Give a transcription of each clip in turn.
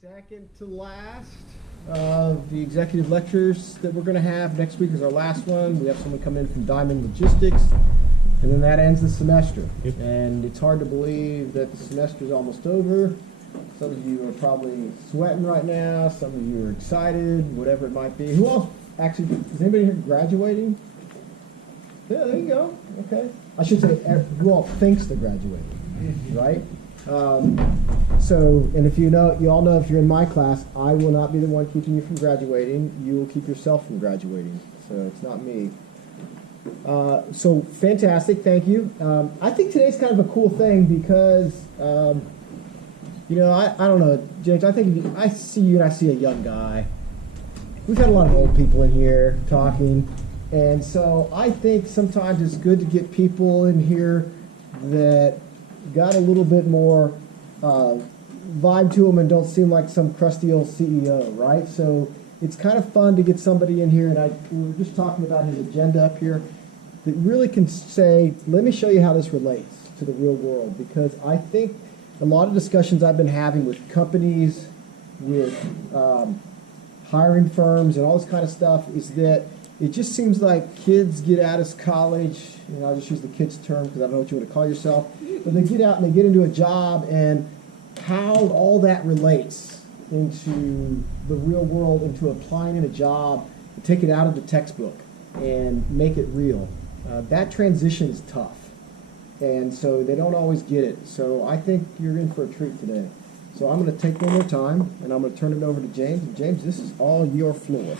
Second to last of the executive lectures that we're going to have. Next week is our last one. We have someone come in from Diamond Logistics, and then that ends the semester. Yep. And it's hard to believe that the semester is almost over. Some of you are probably sweating right now. Some of you are excited, whatever it might be. Who else actually, is anybody here graduating? Yeah, there you go. Okay. I should say, who all thinks they're graduating, right? And if you all know if you're in my class, I will not be the one keeping you from graduating. You will keep yourself from graduating. So it's not me. So fantastic, thank you. I think today's kind of a cool thing because, I don't know, James, I think I see you and I see a young guy. We've had a lot of old people in here talking. And so I think sometimes it's good to get people in here that got a little bit more vibe to them and don't seem like some crusty old CEO, right? So it's kind of fun to get somebody in here, and we were just talking about his agenda up here, that really can say, let me show you how this relates to the real world, because I think a lot of discussions I've been having with companies, with hiring firms and all this kind of stuff is that it just seems like kids get out of college, I'll just use the kids term because I don't know what you want to call yourself, but they get out and they get into a job, and how all that relates into the real world, into applying in a job, take it out of the textbook and make it real. That transition is tough, and so they don't always get it. So I think you're in for a treat today. So I'm going to take one more time, and I'm going to turn it over to James. And James, this is all your floor.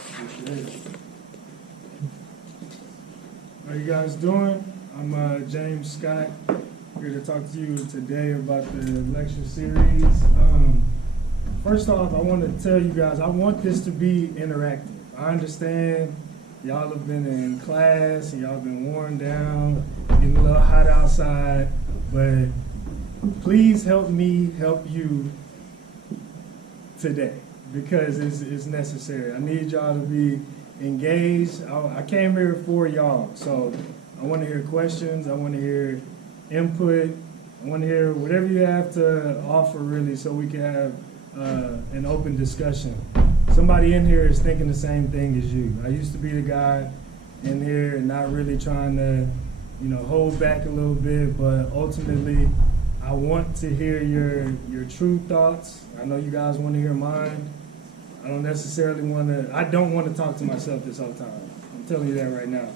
How you guys doing? I'm James Scott, here to talk to you today about the lecture series. First off, I want to tell you guys, I want this to be interactive. I understand y'all have been in class and y'all have been worn down, getting a little hot outside, but please help me help you today, because it's necessary. I need y'all to be engaged. I came here for y'all, so I want to hear questions, I want to hear input, I want to hear whatever you have to offer, really, so we can have an open discussion. Somebody in here is thinking the same thing as you. I used to be the guy in here and not really trying to, hold back a little bit, but ultimately I want to hear your true thoughts. I know you guys want to hear mine. I don't necessarily I don't want to talk to myself this whole time. I'm telling you that right now.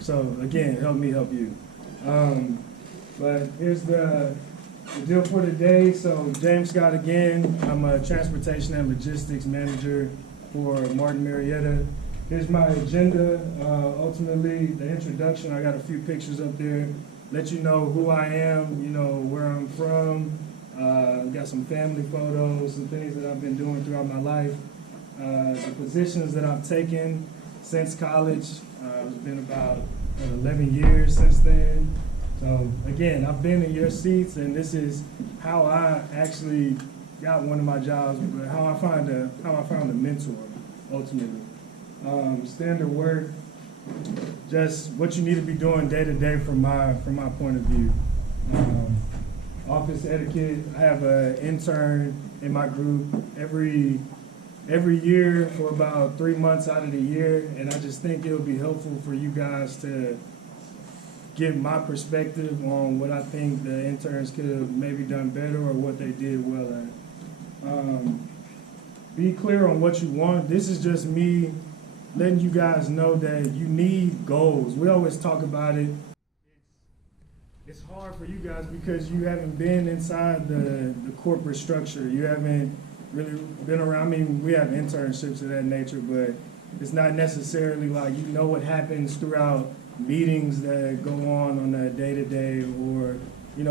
So again, help me help you. But here's the deal for today. So James Scott again. I'm a transportation and logistics manager for Martin Marietta. Here's my agenda. Ultimately, the introduction, I got a few pictures up there. Let you know who I am, where I'm from. Got some family photos, some things that I've been doing throughout my life. The positions that I've taken since college. It's been about 11 years since then. So again, I've been in your seats, and this is how I actually got one of my jobs, but how I found a mentor ultimately. Standard work, just what you need to be doing day to day from my point of view. Office etiquette. I have an intern in my group every year for about 3 months out of the year, and I just think it'll be helpful for you guys to give my perspective on what I think the interns could have maybe done better or what they did well at. Be clear on what you want. This is just me letting you guys know that you need goals. We always talk about it. It's hard for you guys because you haven't been inside the corporate structure. You haven't really been around. I mean, we have internships of that nature, but it's not necessarily like what happens throughout meetings that go on a day-to-day, or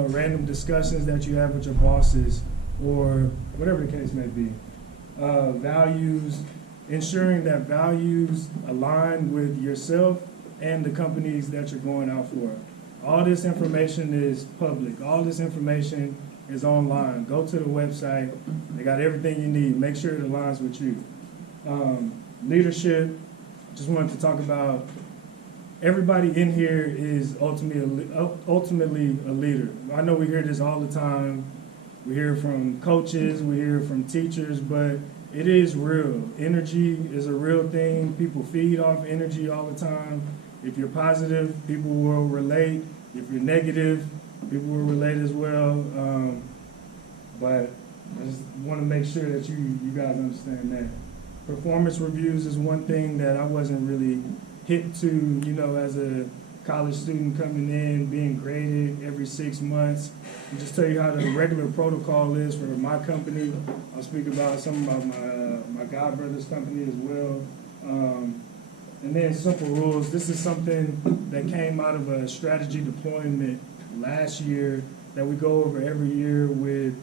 random discussions that you have with your bosses, or whatever the case may be. Values, ensuring that values align with yourself and the companies that you're going out for. All this information is public. All this information is online. Go to the website. They got everything you need. Make sure it aligns with you. Leadership, just wanted to talk about everybody in here is ultimately a leader. I know we hear this all the time. We hear from coaches, we hear from teachers, but it is real. Energy is a real thing. People feed off energy all the time. If you're positive, people will relate. If you're negative, people will relate as well. But I just want to make sure that you guys understand that. Performance reviews is one thing that I wasn't really hip to, as a college student coming in, being graded every 6 months. And just tell you how the regular protocol is for my company. I'll speak about some of my God brother's company as well. And then simple rules. This is something that came out of a strategy deployment last year that we go over every year with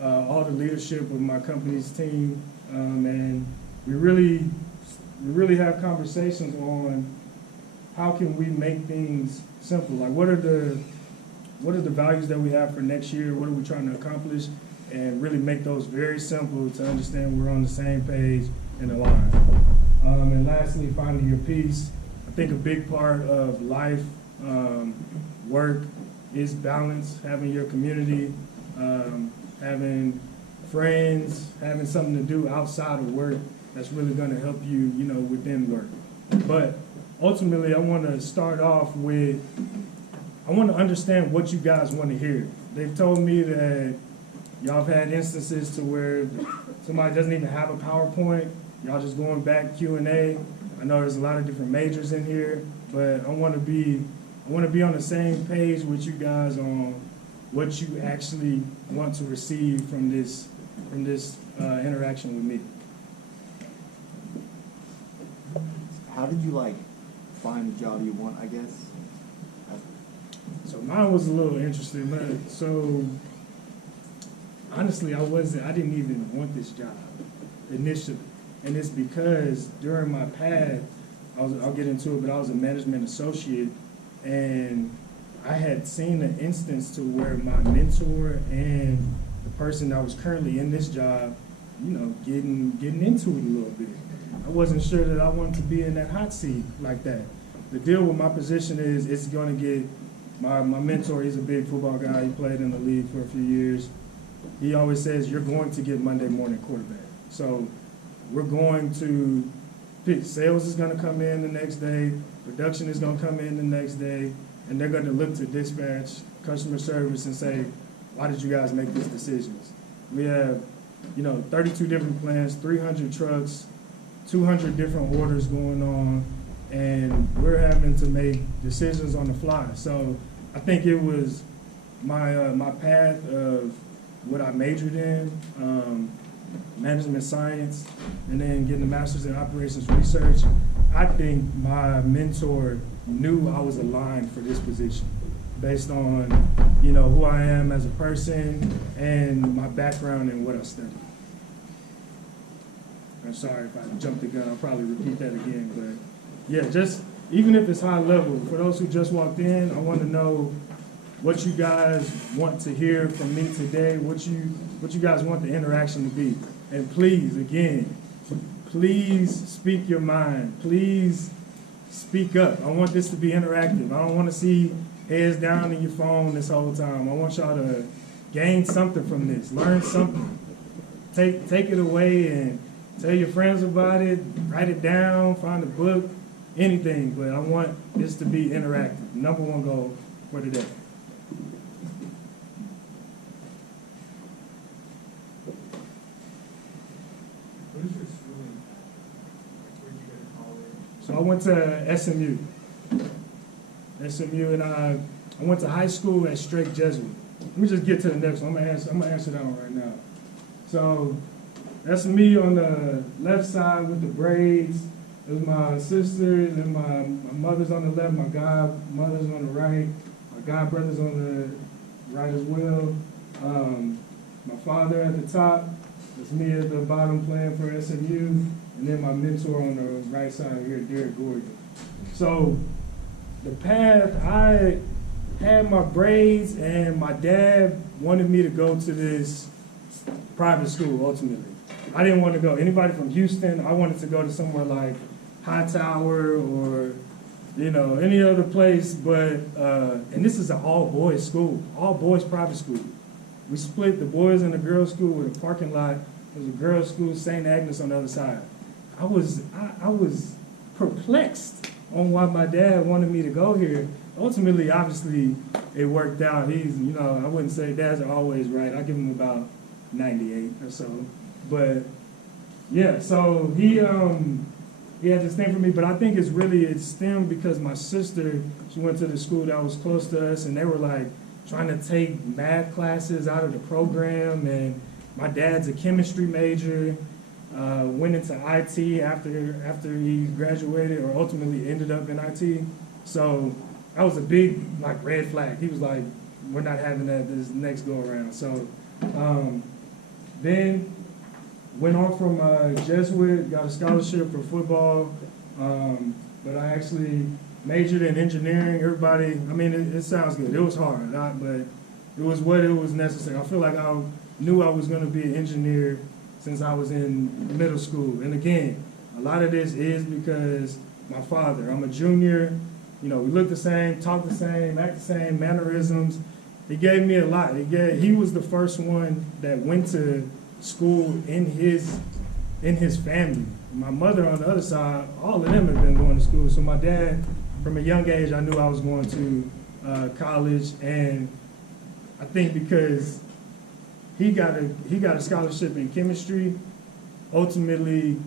all the leadership of my company's team. And we really have conversations on how can we make things simple. Like what are the values that we have for next year? What are we trying to accomplish? And really make those very simple to understand we're on the same page and aligned. And lastly, finding your peace. I think a big part of life, work, is balance, having your community, having friends, having something to do outside of work that's really going to help you, within work. But ultimately, I want to start off with, I want to understand what you guys want to hear. They've told me that y'all have had instances to where somebody doesn't even have a PowerPoint. Y'all just going back Q&A. I know there's a lot of different majors in here, but I want to be on the same page with you guys on what you actually want to receive from this interaction with me. How did you find the job you want, I guess? So mine was a little interesting. So honestly, I didn't even want this job initially. And it's because during my path, I'll get into it, but I was a management associate, and I had seen an instance to where my mentor and the person that was currently in this job, getting into it a little bit. I wasn't sure that I wanted to be in that hot seat like that. The deal with my position is it's going to get, my mentor, he's a big football guy. He played in the league for a few years. He always says, you're going to get Monday morning quarterback. So we're going to pick, sales is going to come in the next day, production is going to come in the next day, and they're going to look to dispatch, customer service, and say, why did you guys make these decisions? We have, 32 different plants, 300 trucks, 200 different orders going on, and we're having to make decisions on the fly. So I think it was my path of what I majored in, management science, and then getting a master's in operations research. I think my mentor knew I was aligned for this position based on, who I am as a person and my background and what I studied. I'm sorry if I jumped the gun. I'll probably repeat that again. But yeah, just even if it's high level, for those who just walked in, I want to know what you guys want to hear from me today, what you guys want the interaction to be. And please, again, please speak your mind. Please speak up. I want this to be interactive. I don't want to see heads down in your phone this whole time. I want y'all to gain something from this, learn something. Take it away and tell your friends about it, write it down, find a book, anything. But I want this to be interactive. Number one goal for today. What is your schooling? Where did you go to college? So I went to SMU. And I went to high school at Straight Jesuit. Let me just get to the next one. I'm gonna answer that one right now. So that's me on the left side with the braids. There's my sisters and my mother's on the left, my godmother's on the right, my god brother's on the right as well. My father at the top. It's me at the bottom playing for SMU, and then my mentor on the right side here, Derek Gordon. So the path, I had my braids, and my dad wanted me to go to this private school, ultimately. I didn't want to go. Anybody from Houston, I wanted to go to somewhere like Hightower or, any other place, but, and this is an all-boys school, all-boys private school. We split the boys and the girls' school with a parking lot. There was a girls' school, St. Agnes, on the other side. I was perplexed on why my dad wanted me to go here. Ultimately, obviously, it worked out. He's, you know, I wouldn't say dads are always right. I give him about 98 or so. But yeah, so he had this thing for me, but I think it stemmed because my sister, she went to the school that was close to us, and they were like trying to take math classes out of the program, and my dad's a chemistry major, went into IT after he graduated, or ultimately ended up in IT. So that was a big like red flag. He was like, we're not having that this next go around. So then went on from Jesuit, got a scholarship for football, but I actually majored in engineering. Everybody, I mean, it sounds good. It was hard, but it was what it was necessary. I feel like I knew I was going to be an engineer since I was in middle school. And again, a lot of this is because my father. I'm a junior. You know, we look the same, talk the same, act the same, mannerisms. He gave me a lot. He was the first one that went to school in his family. My mother on the other side, all of them have been going to school. So my dad, from a young age, I knew I was going to college, and I think because he got a scholarship in chemistry, ultimately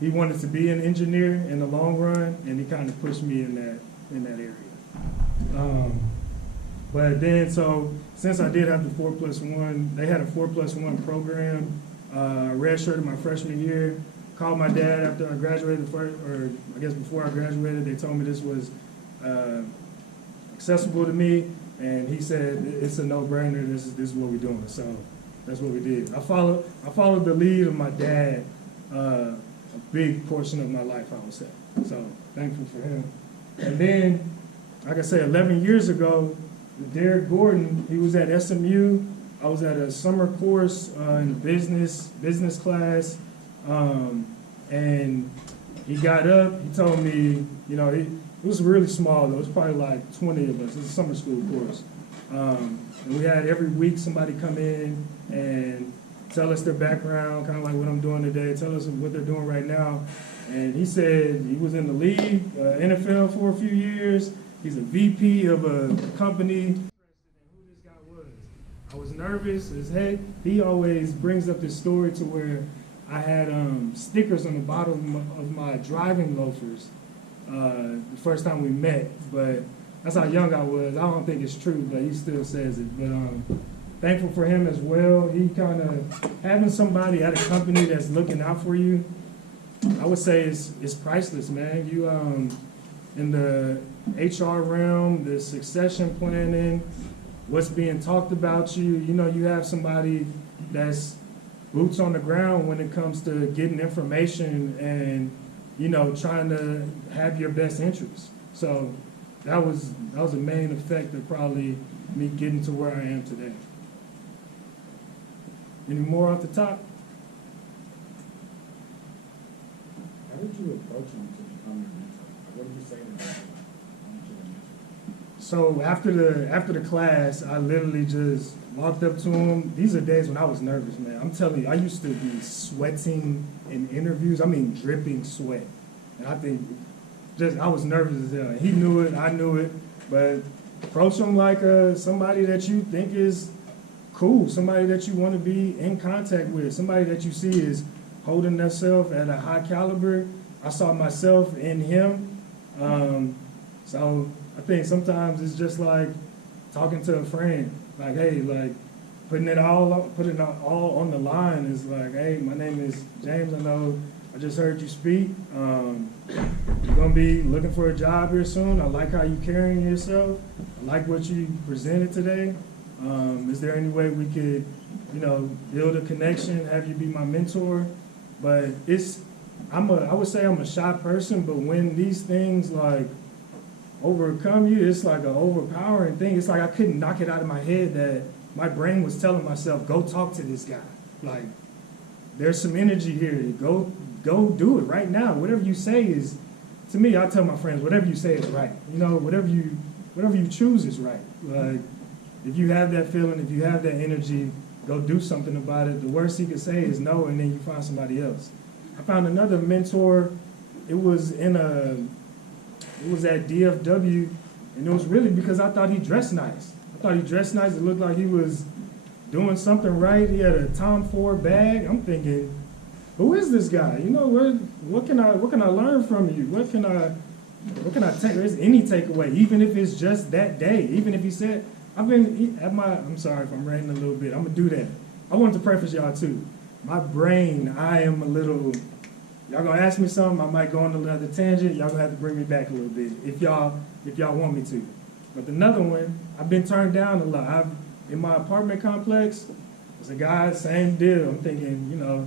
he wanted to be an engineer in the long run, and he kind of pushed me in that area. But then, so since I did have the 4+1, they had a 4+1 program. Redshirted my freshman year. Called my dad after I graduated, or I guess before I graduated. They told me this was accessible to me, and he said it's a no-brainer. This is what we're doing. So that's what we did. I followed the lead of my dad a big portion of my life, I would say. So thankful for him. And then, like I say, 11 years ago, Derek Gordon, he was at SMU. I was at a summer course in business class, and he got up. He told me, you know, it was really small though. It was probably like 20 of us. It's a summer school course, and we had every week somebody come in and tell us their background, kind of like what I'm doing today. Tell us what they're doing right now. And he said he was in the league, NFL for a few years. He's a VP of a company. Who this guy was. I was nervous as heck. He always brings up this story to where I had stickers on the bottom of my driving loafers the first time we met. But that's how young I was. I don't think it's true, but he still says it. But thankful for him as well. He kind of having somebody at a company that's looking out for you, I would say it's priceless, man. You in the HR realm, the succession planning, what's being talked about you. You know, you have somebody that's boots on the ground when it comes to getting information and, you know, trying to have your best interests. So that was a main effect of probably me getting to where I am today. Any more off the top? How did you approach him to become your mentor? What did you say to him? So after the class, I literally just walked up to him. These are days when I was nervous, man. I'm telling you, I used to be sweating in interviews. I mean, dripping sweat. And I think I was nervous as hell. He knew it, I knew it. But approach him like somebody that you think is cool, somebody that you want to be in contact with, somebody that you see is holding themselves at a high caliber. I saw myself in him. So I think sometimes it's just like talking to a friend, like, hey, like putting it all on the line is like, hey, my name is James. I know I just heard you speak. You're gonna be looking for a job here soon. I like how you carrying yourself. I like what you presented today. Is there any way we could, you know, build a connection, have you be my mentor? But I would say I'm a shy person, but when these things like overcome you, it's like an overpowering thing. It's like I couldn't knock it out of my head that my brain was telling myself, go talk to this guy. Like, there's some energy here. Go do it right now. Whatever you say is, to me, I tell my friends, whatever you say is right. You know, whatever you choose is right. Like, if you have that feeling, if you have that energy, go do something about it. The worst he could say is no, and then you find somebody else. I found another mentor. It was at DFW, and it was really because I thought he dressed nice. It looked like he was doing something right. He had a Tom Ford bag. I'm thinking, who is this guy? You know, what can I learn from you? What can I take? There's any takeaway, even if it's just that day. Even if he said, I'm sorry if I'm ranting a little bit. I'm gonna do that. I wanted to preface y'all too. My brain, I am a little. Y'all gonna ask me something, I might go on another tangent. Y'all gonna have to bring me back a little bit if y'all want me to. But another one, I've been turned down a lot. In my apartment complex, there's a guy, same deal. I'm thinking, you know,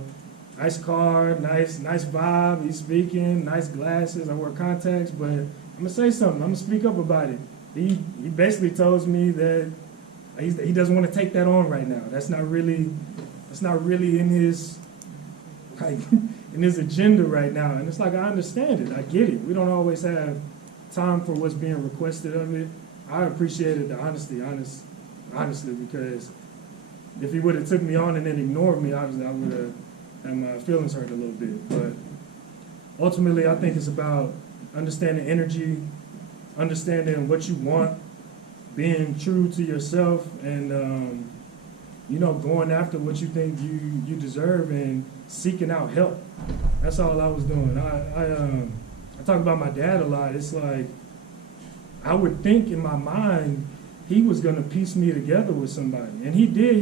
nice car, nice vibe. He's speaking, nice glasses. I wear contacts, but I'm gonna say something. I'm gonna speak up about it. He basically tells me that he doesn't want to take that on right now. That's not really in his in his agenda right now. And it's like, I understand it. I get it. We don't always have time for what's being requested of it. I appreciated the honesty, honestly, because if he would have took me on and then ignored me, obviously I would have had my feelings hurt a little bit. But ultimately, I think it's about understanding energy, understanding what you want, being true to yourself, and you know, going after what you think you deserve and seeking out help. That's all I was doing. I talk about my dad a lot. It's like, I would think in my mind he was gonna piece me together with somebody, and he did.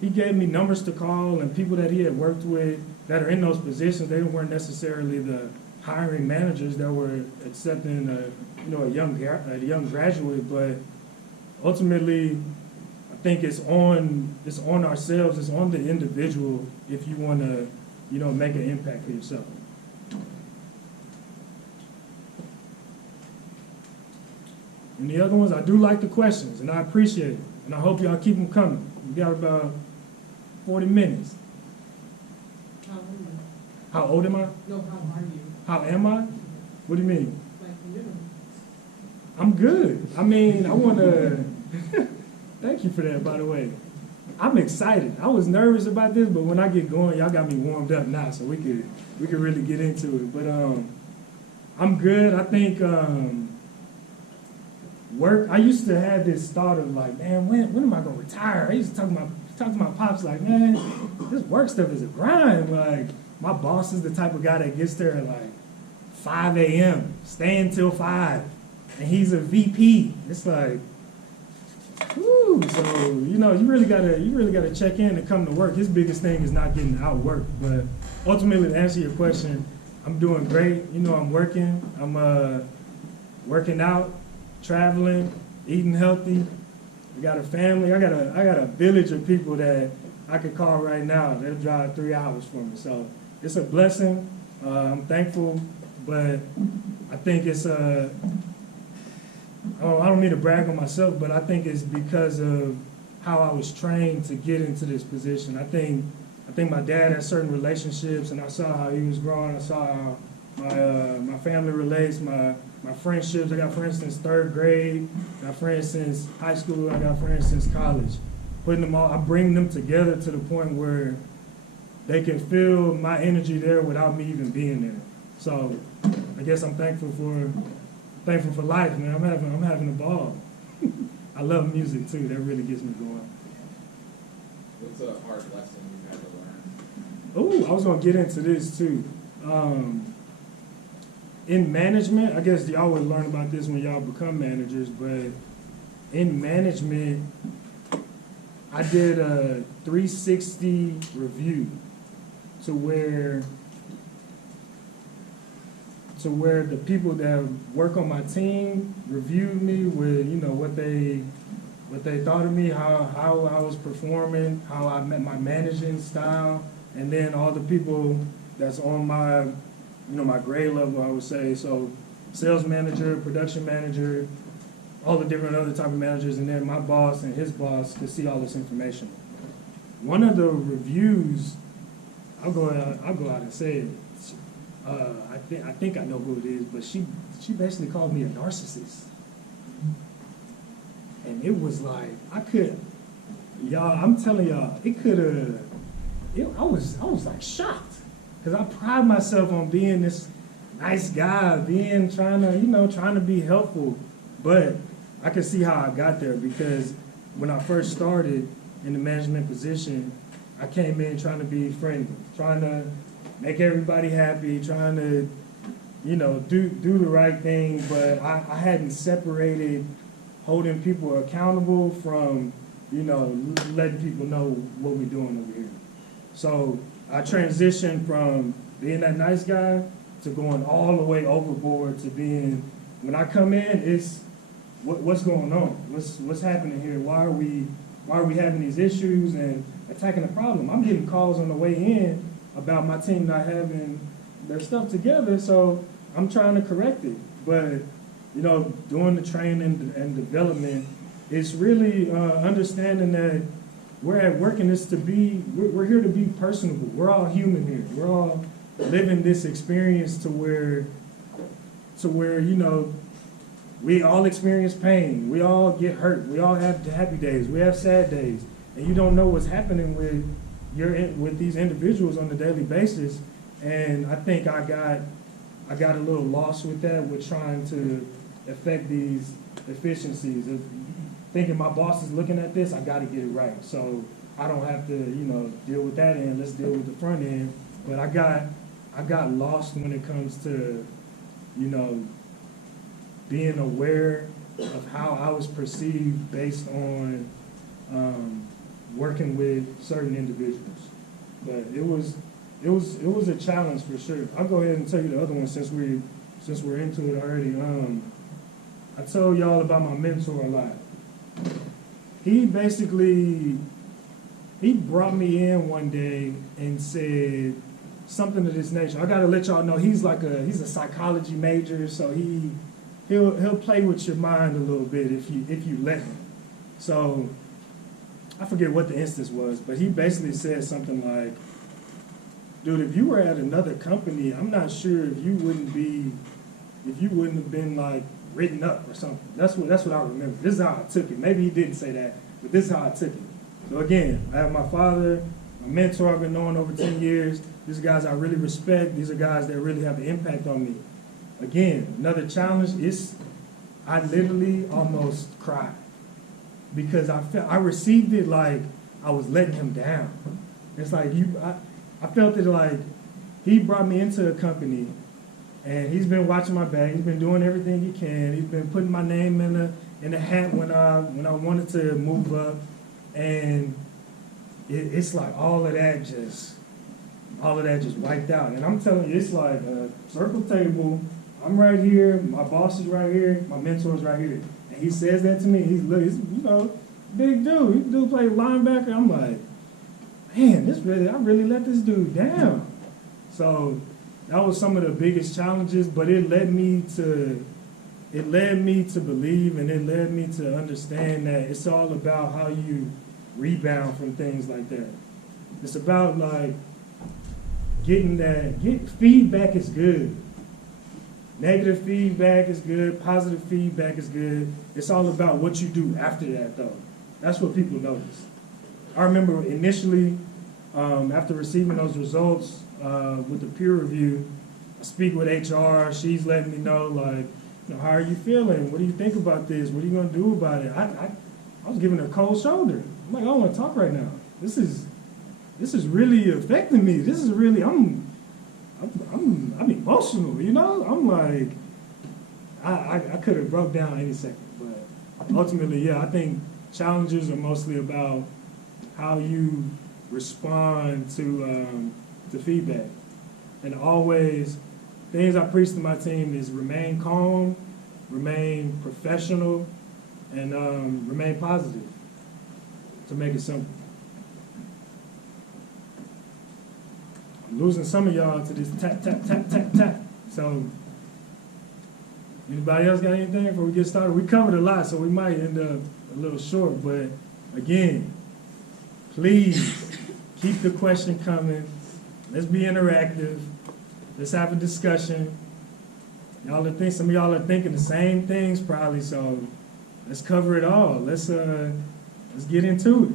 He gave me numbers to call and people that he had worked with that are in those positions. They weren't necessarily the hiring managers that were accepting a young graduate, but ultimately, I think it's on ourselves, it's on the individual if you want to, you know, make an impact for yourself. And the other ones, I do like the questions, and I appreciate it, and I hope y'all keep them coming. We got about 40 minutes. How old am I? No, how are you? How am I? What do you mean? Like, you. I'm good. I mean, I want to. Thank you for that, by the way. I'm excited. I was nervous about this, but when I get going, y'all got me warmed up now, so we could really get into it. But I'm good. I think work. I used to have this thought of like, man, when am I gonna retire? I used to talk to my pops like, man, this work stuff is a grind. Like, my boss is the type of guy that gets there at like 5 a.m., staying till 5, and he's a VP. It's like, whoo. So, you know, you really gotta check in and come to work. His biggest thing is not getting outworked. But ultimately, to answer your question, I'm doing great. You know, I'm working. I'm working out, traveling, eating healthy. I got a family. I got a village of people that I could call right now. They'll drive 3 hours for me. So it's a blessing. I'm thankful, but I think it's I don't mean to brag on myself, but I think it's because of how I was trained to get into this position. I think my dad had certain relationships, and I saw how he was growing. I saw how my family relates, my friendships. I got friends since 3rd grade. I got friends since high school. I got friends since college. Putting them all, I bring them together to the point where they can feel my energy there without me even being there. So I guess I'm thankful for life, man. I'm having a ball. I love music too. That really gets me going. What's a hard lesson you've had to learn? Oh, I was gonna get into this too. In management, I guess y'all would learn about this when y'all become managers, but in management, I did a 360 review to where the people that work on my team reviewed me with, you know, what they thought of me, how I was performing, how I met my managing style, and then all the people that's on my, you know, my grade level, I would say. So sales manager, production manager, all the different other type of managers, and then my boss and his boss could see all this information. One of the reviews, I'll go out and say it. I think I know who it is, but she basically called me a narcissist. And it was like, y'all, I'm telling y'all, I was like shocked. Because I pride myself on being this nice guy, trying to be helpful. But I could see how I got there, because when I first started in the management position, I came in trying to be friendly, trying to make everybody happy, trying to, do the right thing. But I hadn't separated holding people accountable from, letting people know what we're doing over here. So I transitioned from being that nice guy to going all the way overboard to being, when I come in, it's what's going on? What's happening here? Why are we having these issues and attacking the problem? I'm getting calls on the way in about my team not having their stuff together, so I'm trying to correct it. But doing the training and development, it's really understanding that we're at work in this we're here to be personable. We're all human here. We're all living this experience to where we all experience pain. We all get hurt. We all have happy days. We have sad days. And you don't know what's happening with these individuals on a daily basis. And I think I got a little lost with that, with trying to affect these efficiencies. Of thinking my boss is looking at this, I got to get it right. So I don't have to, deal with that end. Let's deal with the front end. But I got lost when it comes to, being aware of how I was perceived based on working with certain individuals. But it was a challenge for sure. I'll go ahead and tell you the other one since we're into it already. I told y'all about my mentor a lot. He brought me in one day and said something of this nature. I gotta let y'all know he's a psychology major, so he'll play with your mind a little bit if you let him. So I forget what the instance was, but he basically said something like, dude, if you were at another company, I'm not sure if you wouldn't have been like written up or something. That's what I remember. This is how I took it. Maybe he didn't say that, but this is how I took it. So again, I have my father, my mentor I've been knowing over 10 years. These are guys I really respect. These are guys that really have an impact on me. Again, another challenge is I literally almost cried because I received it like I was letting him down. It's like I felt it like he brought me into a company and he's been watching my back. He's been doing everything he can. He's been putting my name in the hat when I wanted to move up, and it's like all of that just wiped out. And I'm telling you, it's like a circle table. I'm right here, my boss is right here, my mentor is right here. And he says that to me. He's big dude. This dude played linebacker. I'm like, man, I really let this dude down. So that was some of the biggest challenges, but it led me to believe, and it led me to understand that it's all about how you rebound from things like that. It's about like getting feedback is good. Negative feedback is good. Positive feedback is good. It's all about what you do after that, though. That's what people notice. I remember initially, after receiving those results with the peer review, I speak with HR. She's letting me know, like, how are you feeling? What do you think about this? What are you going to do about it? I was giving her a cold shoulder. I'm like, I don't want to talk right now. This is really affecting me. This is really, I'm emotional, I'm like, I could have broke down any second, but ultimately, yeah, I think challenges are mostly about how you respond to feedback. And always, things I preach to my team is remain calm, remain professional, and remain positive, to make it simple. I'm losing some of y'all to this tap, tap, tap, tap, tap. So, anybody else got anything before we get started? We covered a lot, so we might end up a little short, but again, please keep the question coming. Let's be interactive. Let's have a discussion. Some of y'all are thinking the same things probably, so let's cover it all. Let's get into it.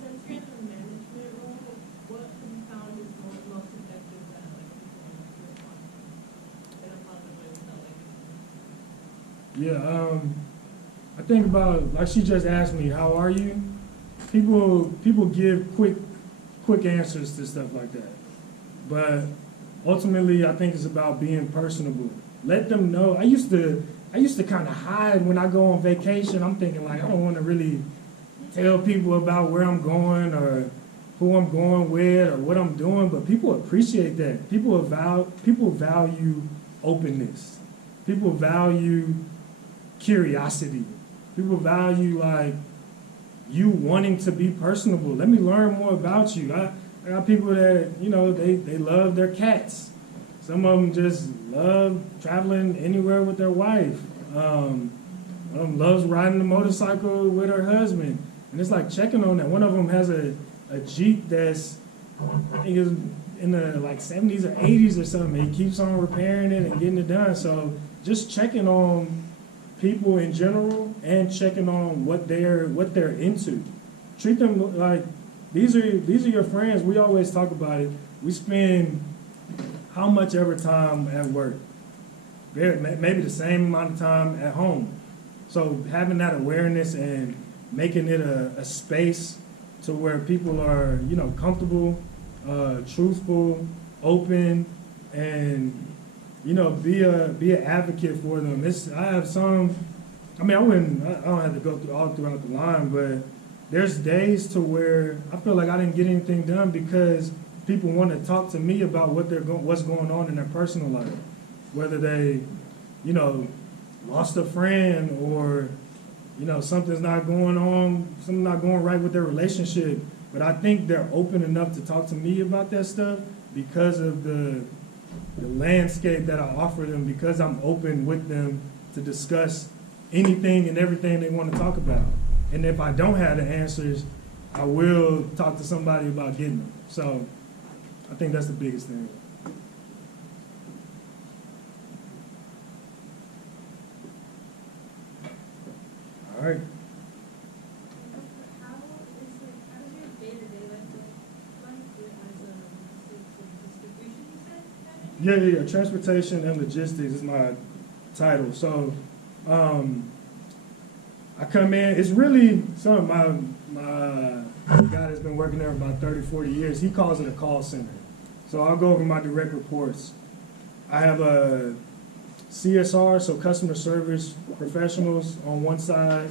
Since you're in the management role, what have you found is most effective at like people in a positive way without like? Yeah, I think about, like she just asked me, how are you? People give quick answers to stuff like that. But ultimately, I think it's about being personable. Let them know. I used to kind of hide when I go on vacation. I'm thinking like I don't want to really tell people about where I'm going or who I'm going with or what I'm doing. But people appreciate that. People value openness. People value curiosity. People value like you wanting to be personable. Let me learn more about you. I got people that, you know, they love their cats. Some of them just love traveling anywhere with their wife. One of them loves riding a motorcycle with her husband. And it's like checking on that. One of them has a Jeep that's, I think is in the like 70s or 80s or something. He keeps on repairing it and getting it done. So just checking on people in general and checking on what they're into. Treat them like these are your friends. We always talk about it. We spend how much ever time at work, maybe the same amount of time at home. So having that awareness and making it a space to where people are, you know, comfortable, truthful, open, and you know, be an advocate for them. I have some. I mean, I don't have to go through all throughout the line, but there's days to where I feel like I didn't get anything done because people want to talk to me about what's going on in their personal life, whether they, you know, lost a friend or, you know, something's not going right with their relationship. But I think they're open enough to talk to me about that stuff because of the landscape that I offer them, because I'm open with them to discuss anything and everything they want to talk about. And if I don't have the answers, I will talk to somebody about getting them. So I think that's the biggest thing. All right. How does your day-to-day life look like as a distribution, you said? Yeah. Transportation and logistics is my title. So I come in, it's really some of my guy that's been working there about 30, 40 years, he calls it a call center. So I'll go over my direct reports. I have a CSR, so customer service professionals on one side,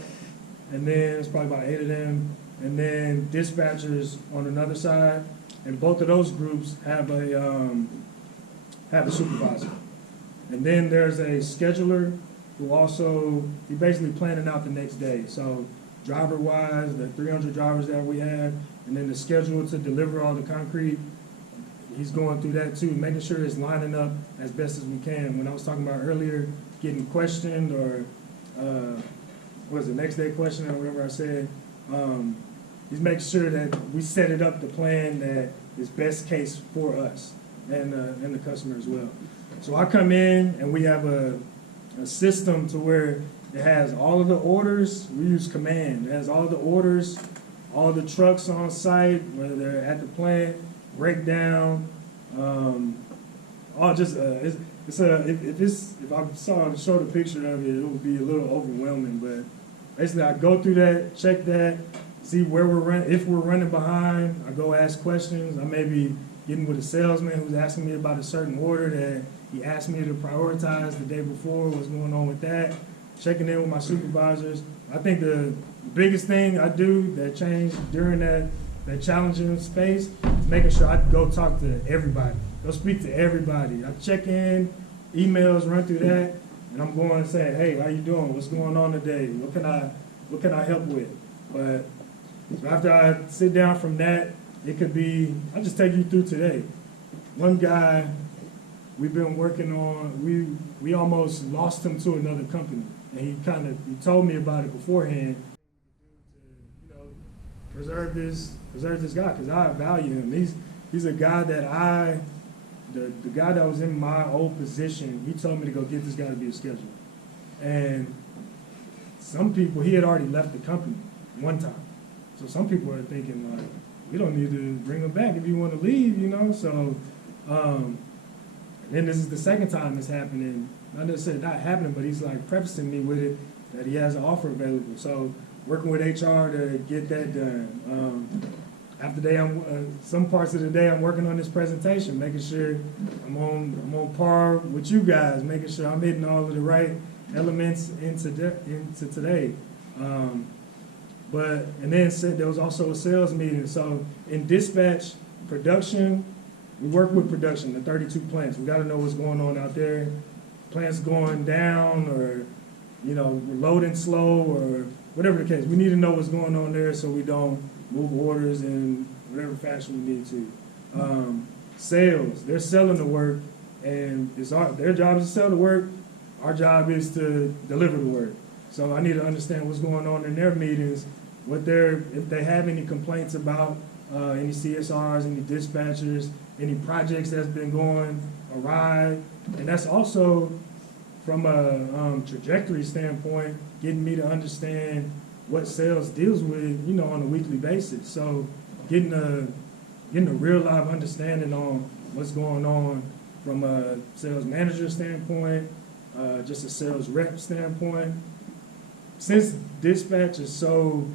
and then it's probably about 8 of them, and then dispatchers on another side, and both of those groups have a supervisor. And then there's a scheduler who he basically planning out the next day. So driver-wise, the 300 drivers that we have, and then the schedule to deliver all the concrete, he's going through that too, making sure it's lining up as best as we can. When I was talking about earlier, getting questioned or next day question or whatever I said, he's making sure that we set it up the plan that is best case for us and the customer as well. So I come in and we have a system to where it has all of the orders. We use command. It has all the orders, all the trucks on site, whether they're at the plant, breakdown, if I showed a picture of it, it would be a little overwhelming. But basically, I go through that, check that, see where we're running. If we're running behind, I go ask questions. I may be getting with a salesman who's asking me about a certain order that he asked me to prioritize the day before. What's going on with that? Checking in with my supervisors. I think the biggest thing I do that changed during that challenging space is making sure I go talk to everybody. Go speak to everybody. I check in, emails, run through that, and I'm going and saying, hey, how you doing? What's going on today? What can I help with? But so after I sit down from that, it could be, I'll just take you through today. One guy we've been working on, we almost lost him to another company. And he told me about it beforehand. To, preserve this guy, because I value him. He's a guy that I the guy that was in my old position, he told me to go get this guy to be a scheduler. And some people, he had already left the company one time. So some people are thinking like, we don't need to bring him back if you want to leave, you know? So, and then this is the second time it's happening. Not necessarily not happening, but he's like prefacing me with it that he has an offer available. So working with HR to get that done. After day, some parts of the day I'm working on this presentation, making sure I'm on par with you guys, making sure I'm hitting all of the right elements into today. And then there was also a sales meeting. So in dispatch, production, we work with production, the 32 plants. We got to know what's going on out there. Plants going down, or we're loading slow, or whatever the case. We need to know what's going on there so we don't move orders in whatever fashion we need to. Sales, they're selling the work, and their job is to sell the work. Our job is to deliver the work. So I need to understand what's going on in their meetings, if they have any complaints about any CSRs, any dispatchers, any projects that's been going awry. And that's also from a trajectory standpoint, getting me to understand what sales deals with, on a weekly basis. So getting a real live understanding on what's going on from a sales manager standpoint, just a sales rep standpoint. Since dispatch is so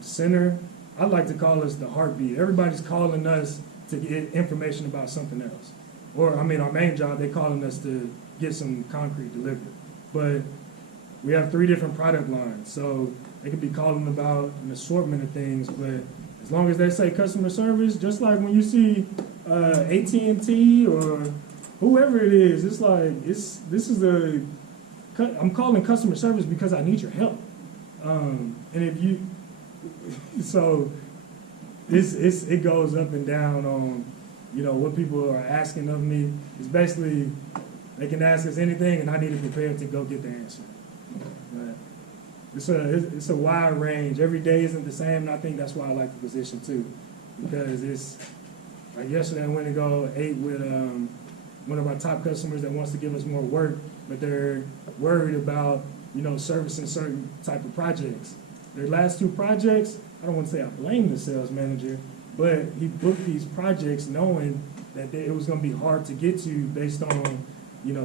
centered, I like to call us the heartbeat. Everybody's calling us to get information about something else. Or, our main job, they're calling us to get some concrete delivered. But we have 3 different product lines, so they could be calling about an assortment of things, but as long as they say customer service, just like when you see AT&T or whoever it is, it's like, I'm calling customer service because I need your help. It goes up and down on, what people are asking of me. It's basically, they can ask us anything and I need to prepare to go get the answer. But it's a wide range. Every day isn't the same, and I think that's why I like the position too. Because it's, like yesterday I went to go ate with one of our top customers that wants to give us more work, but they're worried about, servicing certain type of projects. Their last 2 projects, I don't want to say I blame the sales manager, but he booked these projects knowing that it was going to be hard to get to based on,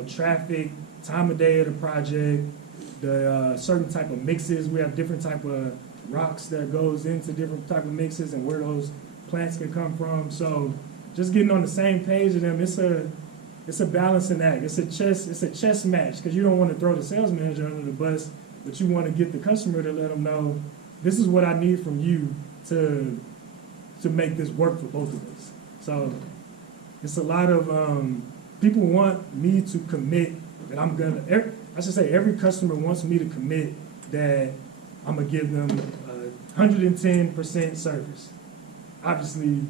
traffic, time of day of the project, the certain type of mixes. We have different type of rocks that goes into different type of mixes and where those plants can come from. So just getting on the same page with them, it's a balancing act. It's a chess match, because you don't want to throw the sales manager under the bus, but you want to get the customer to let them know, this is what I need from you to make this work for both of us. So it's a lot of people want me to commit that every customer wants me to commit that I'm gonna give them 110% service. Obviously,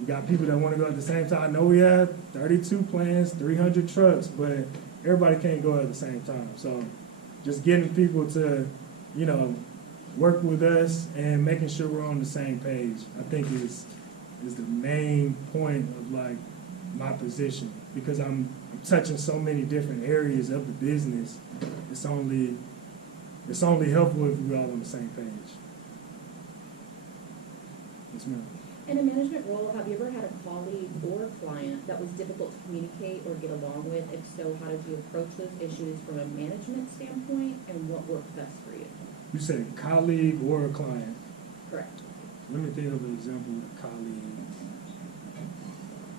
we got people that want to go at the same time. I know we have 32 plants, 300 trucks, but everybody can't go at the same time. So just getting people to, work with us and making sure we're on the same page, I think is the main point of like my position, because I'm touching so many different areas of the business. It's only helpful if we're all on the same page. Yes, ma'am. In a management role, have you ever had a colleague or client that was difficult to communicate or get along with? If so, how did you approach those issues from a management standpoint, and what worked best for you? You said colleague or a client. Correct. Let me think of an example of a colleague.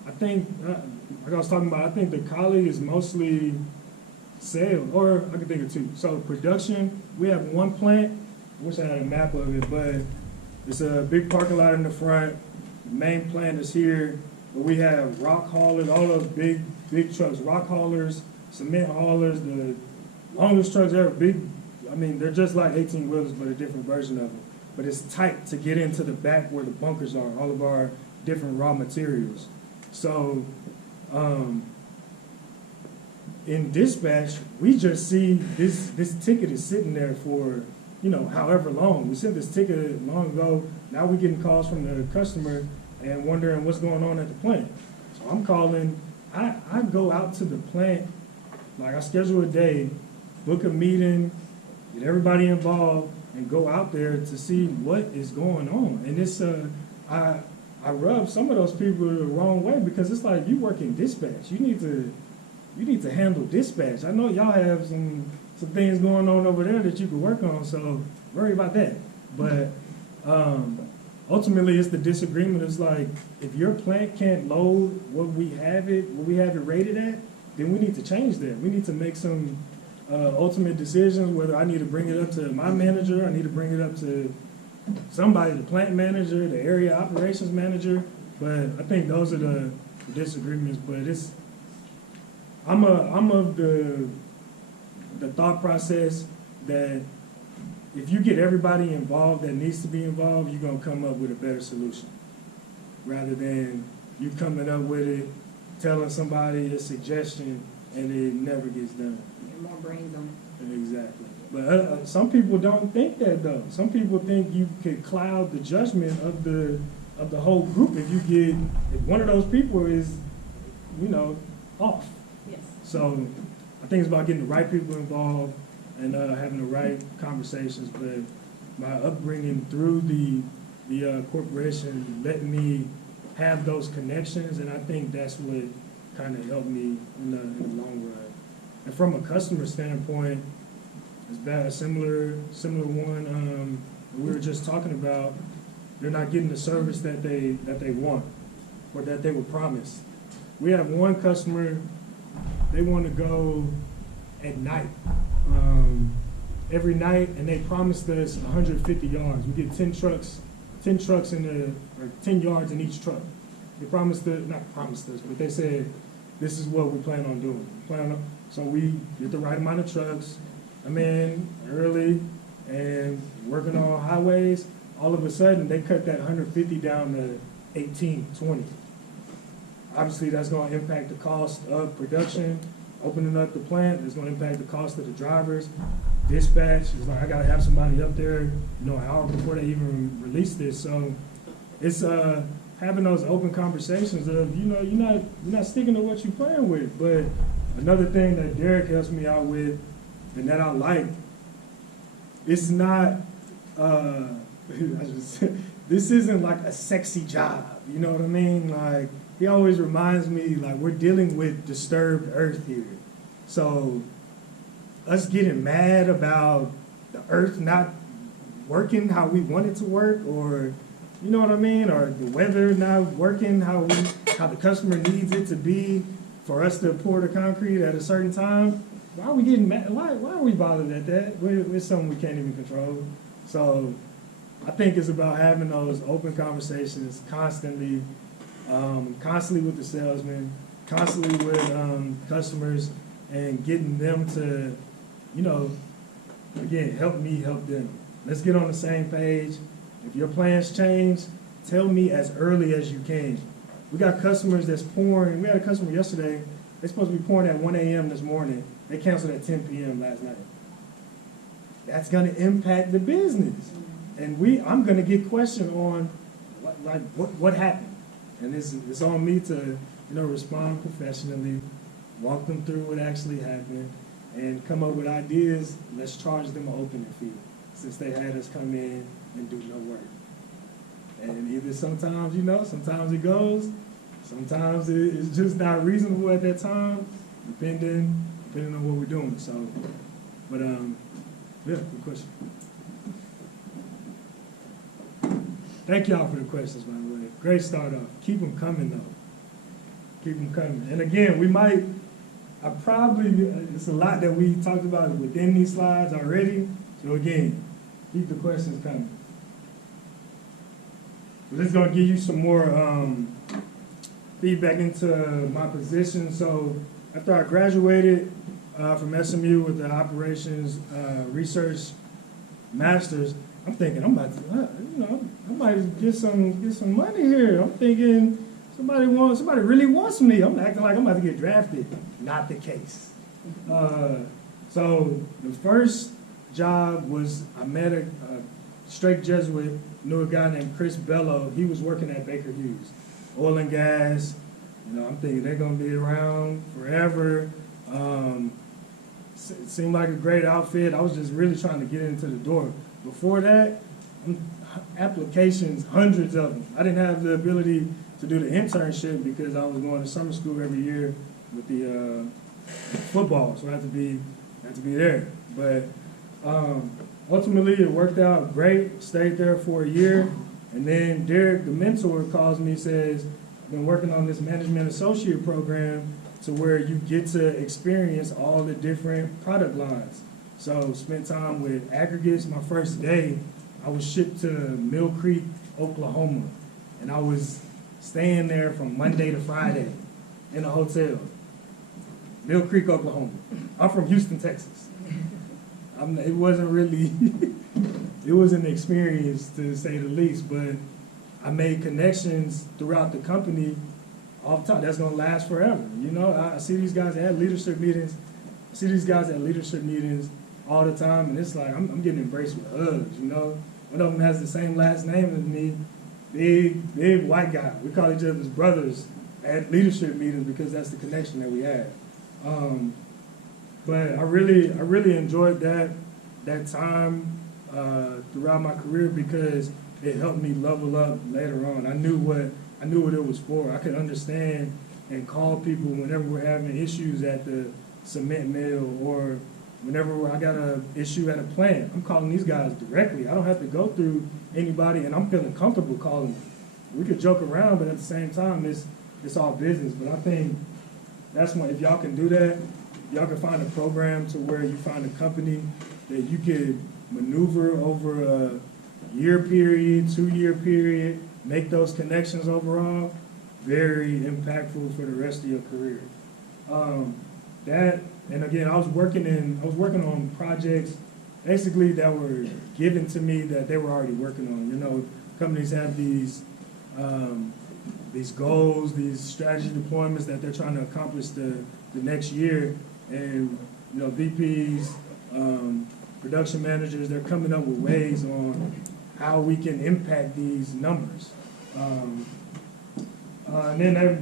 I think, like I was talking about, I think the colleague is mostly sales, or I can think of 2. So production, we have 1 plant. I wish I had a map of it, but it's a big parking lot in the front. The main plant is here, but we have rock haulers, all those big trucks, rock haulers, cement haulers, the longest trucks ever, big. They're just like 18-wheelers, but a different version of them. But it's tight to get into the back where the bunkers are, all of our different raw materials. So in dispatch, we just see this ticket is sitting there for, however long. We sent this ticket long ago. Now we're getting calls from the customer and wondering what's going on at the plant. So I'm calling I go out to the plant, like I schedule a day, book a meeting, get everybody involved, and go out there to see what is going on. And it's I rub some of those people the wrong way because it's like you work in dispatch. You need to handle dispatch. I know y'all have some things going on over there that you could work on, so worry about that. But ultimately, it's the disagreement. It's like if your plant can't load what we have it rated at, then we need to change that. We need to make some ultimate decisions. Whether I need to bring it up to my manager, I need to bring it up to somebody, the plant manager, the area operations manager. But I think those are the disagreements. But I'm of the thought process that if you get everybody involved that needs to be involved, you're gonna come up with a better solution, rather than you coming up with it, telling somebody a suggestion, and it never gets done. Get more brains on it. Exactly. But some people don't think that though. Some people think you could cloud the judgment of the whole group if one of those people is, off. Yes. So I think it's about getting the right people involved and having the right conversations. But my upbringing through the corporation let me have those connections, and I think that's what kind of helped me in the long run. And from a customer standpoint, it's bad. A similar one we were just talking about. They're not getting the service that they want or that they were promised. We have one customer. They want to go at night, every night, and they promised us 150 yards. We get 10 trucks or 10 yards in each truck. They not promised us, but they said, this is what we plan on doing. So we get the right amount of trucks, I'm in early and working on highways. All of a sudden, they cut that 150 down to 18, 20. Obviously, that's going to impact the cost of production. Opening up the plant is going to impact the cost of the drivers. Dispatch is like, I got to have somebody up there, an hour before they even release this. So it's having those open conversations of, you're not sticking to what you're playing with. But another thing that Derek helps me out with, and that I like, it's not, this isn't like a sexy job. You know what I mean? Like, he always reminds me, like, we're dealing with disturbed earth here. So us getting mad about the earth not working how we want it to work, or, you know what I mean? Or the weather not working how the customer needs it to be for us to pour the concrete at a certain time. Why are we getting mad? Why are we bothered at that? It's something we can't even control. So I think it's about having those open conversations constantly with the salesmen, constantly with customers, and getting them to, again, help me help them. Let's get on the same page. If your plans change, tell me as early as you can. We got customers that's pouring. We had a customer yesterday. They're supposed to be pouring at 1 a.m. this morning. They canceled at 10 p.m. last night. That's going to impact the business. And I'm going to get questioned on what happened. And it's on me to, respond professionally, walk them through what actually happened, and come up with ideas. Let's charge them an opening fee, since they had us come in and do no work. And either sometimes, sometimes it goes, sometimes it's just not reasonable at that time, depending on what we're doing. So, but yeah, good question. Thank y'all for the questions, by the way. Great start off. Keep them coming, though. Keep them coming. And again, it's a lot that we talked about within these slides already. So again, keep the questions coming. So this is going to give you some more feedback into my position. So after I graduated from SMU with the operations research master's, I'm thinking I might get some money here. I'm thinking somebody really wants me. I'm acting like I'm about to get drafted. Not the case. So the first job was I met a straight Jesuit, knew a guy named Chris Bello. He was working at Baker Hughes, oil and gas, You know, I'm thinking they're gonna be around forever. It seemed like a great outfit. I was just really trying to get into the door. Before that, applications, hundreds of them. I didn't have the ability to do the internship because I was going to summer school every year with the football, so I had to be there. But ultimately, it worked out great. Stayed there for a year, and then Derek, the mentor, calls me, says, "I've been working on this management associate program to where you get to experience all the different product lines." So spent time with aggregates. My first day, I was shipped to Mill Creek, Oklahoma, and I was staying there from Monday to Friday in a hotel. Mill Creek, Oklahoma. I'm from Houston, Texas. It wasn't really, it was an experience to say the least, but I made connections throughout the company off top. That's gonna last forever. You know, I see these guys at leadership meetings. I see these guys at leadership meetings all the time, and it's like I'm getting embraced with hugs. You know, one of them has the same last name as me, big white guy. We call each other's brothers at leadership meetings because that's the connection that we had. But I really enjoyed that time throughout my career because it helped me level up later on. I knew what it was for. I could understand and call people whenever we're having issues at the cement mill or whenever I got an issue at a plant. I'm calling these guys directly. I don't have to go through anybody, and I'm feeling comfortable calling them. We could joke around, but at the same time, it's all business. But I think that's one. If y'all can do that, y'all can find a program to where you find a company that you could maneuver over a year period, 2-year period, make those connections overall, very impactful for the rest of your career. And again, I was working on projects basically that were given to me that they were already working on. You know, companies have these goals, these strategy deployments that they're trying to accomplish the next year, and you know, VPs, production managers, they're coming up with ways on how we can impact these numbers. And then I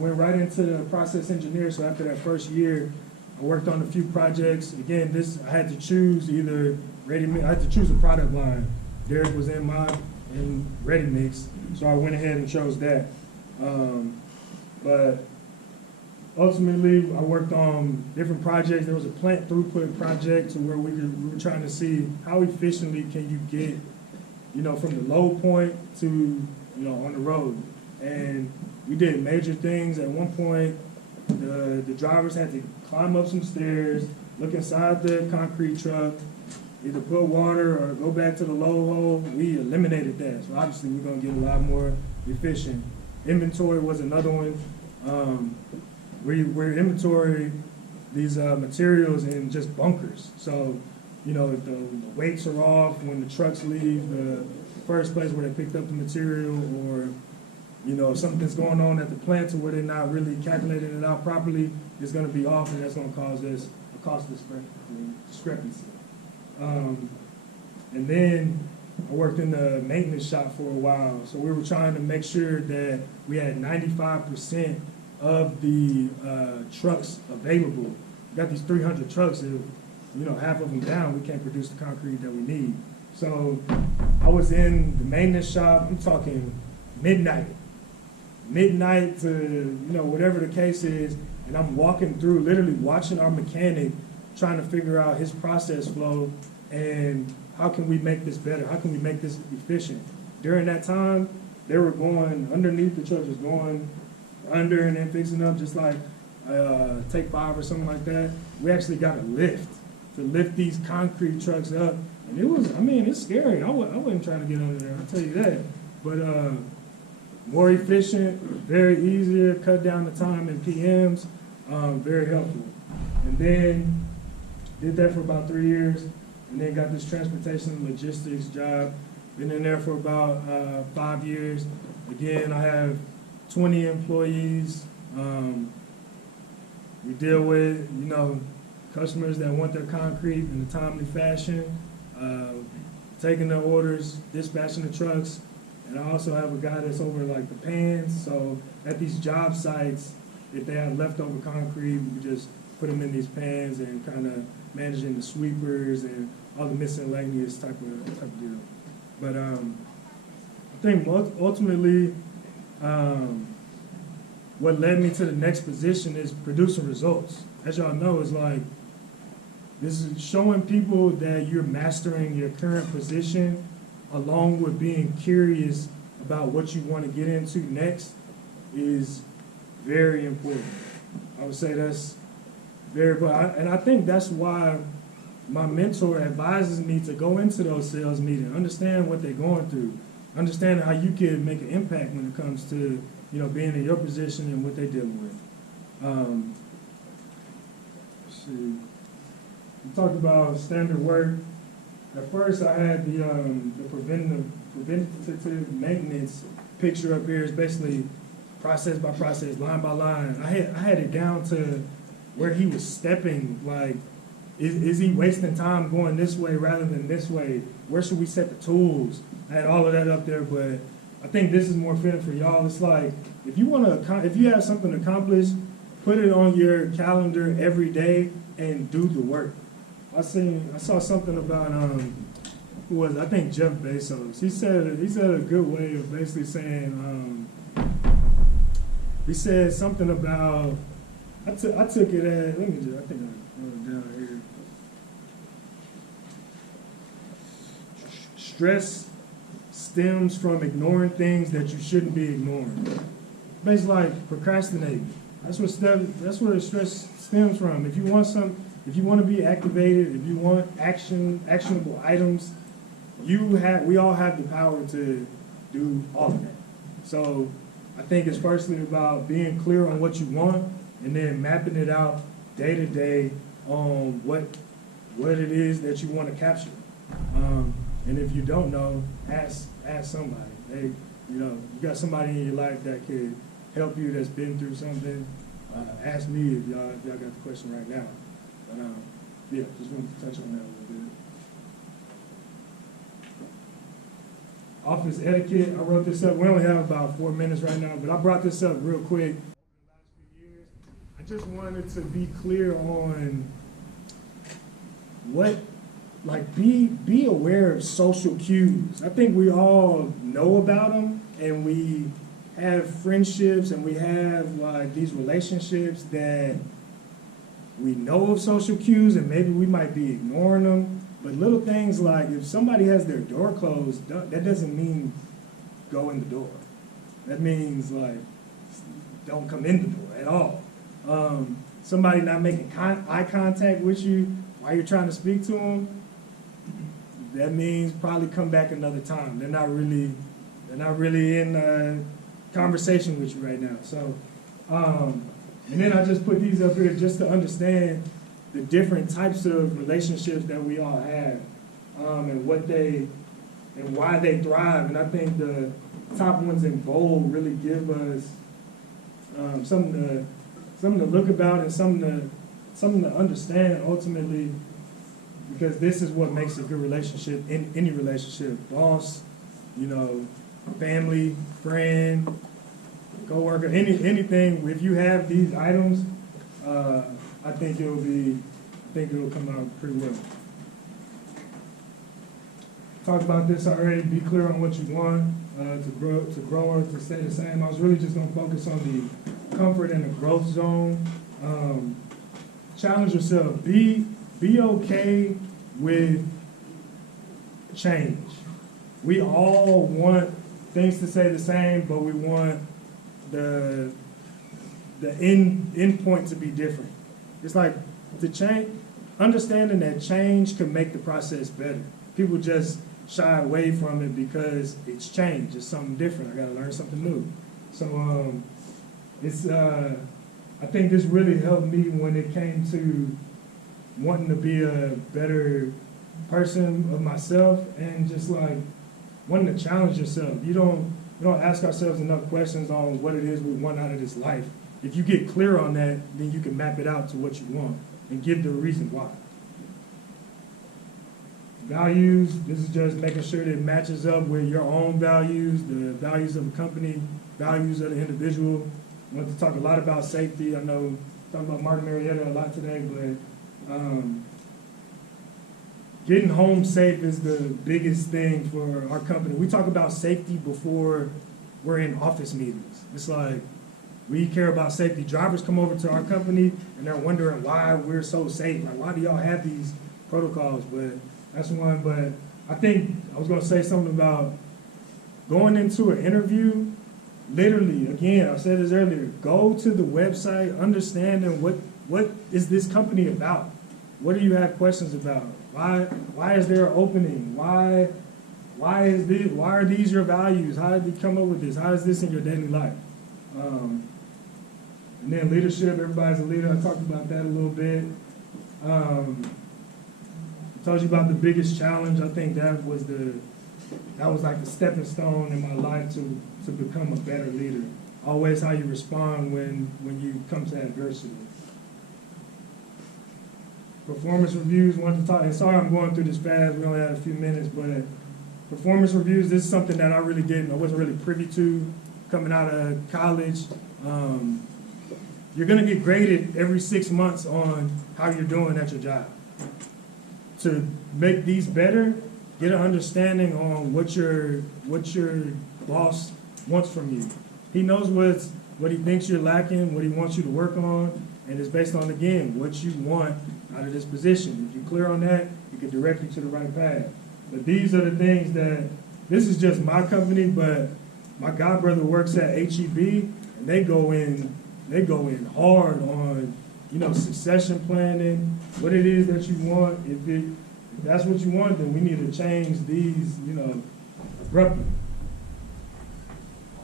went right into the process engineer. So after that first year, I worked on a few projects. Again, I had to choose either I had to choose a product line. Derek was in ready mix, so I went ahead and chose that. But ultimately, I worked on different projects. There was a plant throughput project to where we were trying to see how efficiently can you get, you know, from the low point to, you know, on the road. And we did major things. At one point, the drivers had to climb up some stairs, look inside the concrete truck, either put water or go back to the low hole. We eliminated that. So obviously we're gonna get a lot more efficient. Inventory was another one. We inventory these materials in just bunkers. So, you know, if the weights are off when the trucks leave the first place where they picked up the material, or you know, if something's going on at the plant to where they're not really calculating it out properly, it's going to be off, and that's going to cause us a cost discrepancy. And then I worked in the maintenance shop for a while, so we were trying to make sure that we had 95% of the trucks available. We got these 300 trucks, if you know, half of them down, we can't produce the concrete that we need. So I was in the maintenance shop, I'm talking midnight to, you know, whatever the case is, and I'm walking through, literally watching our mechanic, trying to figure out his process flow and how can we make this better? How can we make this efficient? During that time, they were going underneath the trucks, was going under and then fixing up, just like Take 5 or something like that. We actually got a lift to lift these concrete trucks up, and it was, I mean, it's scary. I wasn't trying to get under there, I'll tell you that. But more efficient, very easier, cut down the time in PMs, very helpful. And then did that for about 3 years, and then got this transportation and logistics job. Been in there for about 5 years. Again, I have 20 employees. We deal with, you know, customers that want their concrete in a timely fashion, taking their orders, dispatching the trucks, And I also have a guy that's over like the pans. So at these job sites, if they have leftover concrete, we can just put them in these pans and kind of managing the sweepers and all the miscellaneous type of deal. But I think ultimately, what led me to the next position is producing results. As y'all know, it's like, this is showing people that you're mastering your current position along with being curious about what you want to get into next is very important. I would say that's very important. And I think that's why my mentor advises me to go into those sales meetings, understand what they're going through, understand how you can make an impact when it comes to, you know, being in your position and what they're dealing with. Let's see. We talked about standard work. At first, I had the preventative maintenance picture up here. Is basically process by process, line by line. I had it down to where he was stepping. Like, is he wasting time going this way rather than this way? Where should we set the tools? I had all of that up there, but I think this is more fitting for y'all. It's like, if you have something to accomplish, put it on your calendar every day and do the work. I saw something about who was it? I think Jeff Bezos. He said a good way of basically saying he said something about I took it as, I think I wrote it down here. Stress stems from ignoring things that you shouldn't be ignoring. Basically, like procrastinating. That's where stress stems from. If you want to be activated, if you want actionable items, we all have the power to do all of that. So I think it's firstly about being clear on what you want and then mapping it out day to day on what it is that you want to capture. And if you don't know, ask somebody. You got somebody in your life that could help you that's been through something. Ask me if y'all got the question right now. But yeah, just wanted to touch on that a little bit. Office etiquette, I wrote this up. We only have about 4 minutes right now, but I brought this up real quick. Over the last few years, I just wanted to be clear on be aware of social cues. I think we all know about them, and we have friendships and we have like these relationships that we know of social cues and maybe we might be ignoring them. But little things like if somebody has their door closed, that doesn't mean go in the door. That means like don't come in the door at all. Somebody not making eye contact with you while you're trying to speak to them, that means probably come back another time. They're not really in conversation with you right now. So, and then I just put these up here just to understand the different types of relationships that we all have, and why they thrive. And I think the top ones in bold really give us something to look about and something to understand ultimately, because this is what makes a good relationship in any relationship. Boss, family, friend, coworker, anything. If you have these items, I think it'll come out pretty well. Talked about this already. Be clear on what you want to grow or to stay the same. I was really just going to focus on the comfort and the growth zone. Challenge yourself. Be okay with change. We all want things to stay the same, but we want the end point to be different. It's like the change, understanding that change can make the process better. People just shy away from it because it's change. It's something different. I got to learn something new. So I think this really helped me when it came to wanting to be a better person of myself and just like wanting to challenge yourself. We don't ask ourselves enough questions on what it is we want out of this life. If you get clear on that, then you can map it out to what you want and give the reason why. Values, this is just making sure that it matches up with your own values, the values of the company, values of the individual. I want to talk a lot about safety. I know talking about Martin Marietta a lot today, but getting home safe is the biggest thing for our company. We talk about safety before we're in office meetings. It's like we care about safety. Drivers come over to our company and they're wondering why we're so safe. Like, why do y'all have these protocols? But that's one. But I think I was going to say something about going into an interview. Literally, again, I said this earlier, go to the website, understanding what is this company about? What do you have questions about? Why is there an opening? Why are these your values? How did you come up with this? How is this in your daily life? And then leadership, everybody's a leader. I talked about that a little bit. I told you about the biggest challenge. I think that was like the stepping stone in my life to become a better leader. Always how you respond when you come to adversity. Performance reviews, wanted to talk, and sorry I'm going through this fast, we only have a few minutes, but performance reviews, this is something that I wasn't really privy to coming out of college. You're gonna get graded every 6 months on how you're doing at your job. To make these better, get an understanding on what your boss wants from you. He knows what he thinks you're lacking, what he wants you to work on, and it's based on, again, what you want out of this position. If you're clear on that, you can direct you to the right path. But these are the things this is just my company, but my godbrother works at HEB, and they go in hard on, succession planning, what it is that you want. If that's what you want, then we need to change these, abruptly.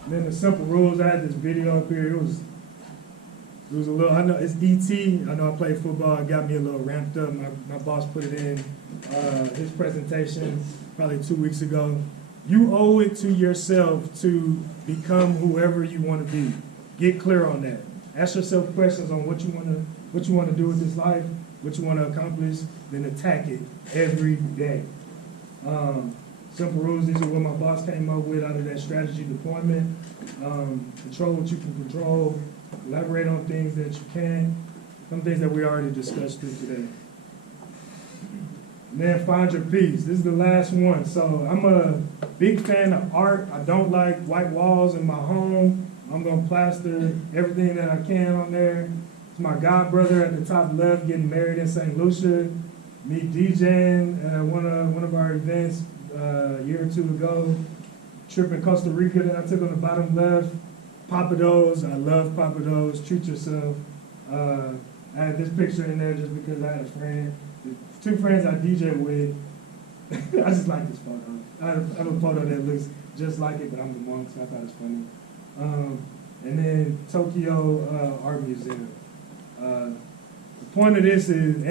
And then the simple rules, I had this video up here, it was a little, I know it's ET, I know I played football, it got me a little ramped up. My boss put it in his presentation probably 2 weeks ago. You owe it to yourself to become whoever you want to be. Get clear on that. Ask yourself questions on what you want to do with this life, what you want to accomplish, then attack it every day. Simple rules, these are what my boss came up with out of that strategy deployment. Control what you can control, elaborate on things that you can, some things that we already discussed through today. And then find your peace. This is the last one. So I'm a big fan of art. I don't like white walls in my home. I'm gonna plaster everything that I can on there. It's my godbrother at the top left getting married in St. Lucia. Me DJing at one of our events a year or two ago. Trip in Costa Rica that I took on the bottom left. Papados, I love Papados. Treat yourself. I had this picture in there just because I had a friend. The 2 friends I DJ with. I just like this photo. I have a photo that looks just like it, but I'm the monk, so I thought it was funny. And then Tokyo Art Museum. The point of this is,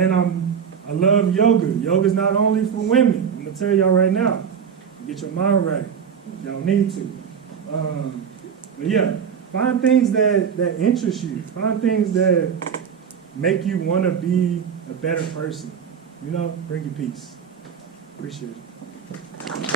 I love yoga. Yoga's not only for women. I'm gonna tell y'all right now. Get your mind right. Y'all need to. But yeah, find things that interest you. Find things that make you want to be a better person. Bring you peace. Appreciate it.